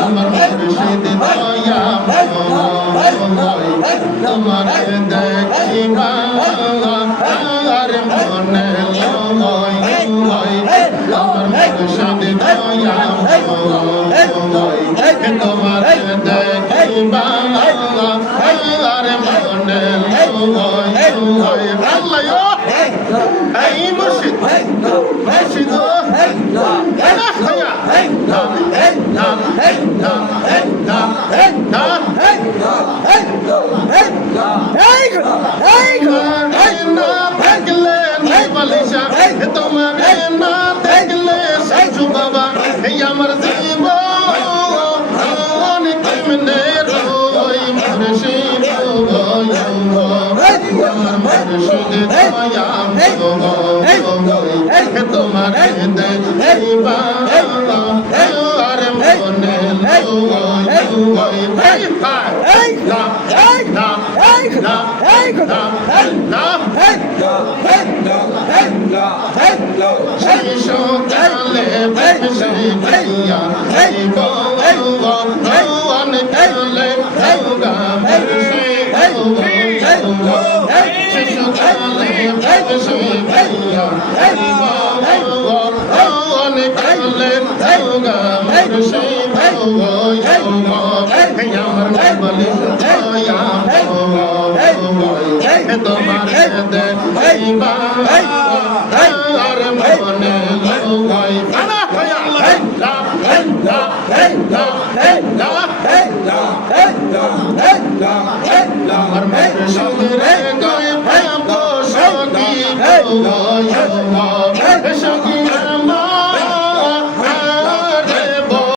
আমার মুর্শিদ দয়াময় তোমার দেখিবা আর মনে লয় আমার মুর্শিদ দয়াময় তোমার দেখিবা আর মনে লয় আল্লাহ এই মুর্শিদ মুর্শিদ তোমার না দেখলে সাজু বাবা এই আমার জীব অনেক মনে রই মুর্শিদ আমার মুর্শিদ তোমার দেখিবা আর মনে শিশুকালে ভাইয়া অনেকালে শিশুকালে ভাইয়া অনেকালে আমার বলে তোমার দেখিবা আর মনে লয় আমার মুর্শিদ রে গায়ে পাবো সখী